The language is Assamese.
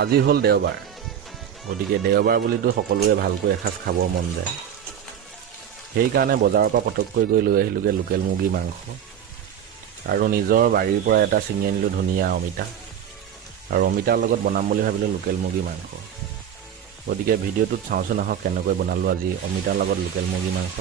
আজি হ'ল দেওবাৰ, গতিকে দেওবাৰ বুলিতো সকলোৰে ভালকৈ এসাঁজ খাব মন যায়। সেইকাৰণে বজাৰৰ পৰা পটককৈ গৈ লৈ আহিলোঁগৈ লোকেল মুৰ্গী মাংস আৰু নিজৰ বাৰীৰ পৰা এটা ছিঙি আনিলোঁ ধুনীয়া অমিতা, আৰু অমিতাৰ লগত বনাম বুলি ভাবিলোঁ লোকেল মুৰ্গী মাংস। গতিকে ভিডিঅ'টোত চাওঁচোন আহক কেনেকৈ বনালোঁ আজি অমিতাৰ লগত লোকেল মুৰ্গী মাংস।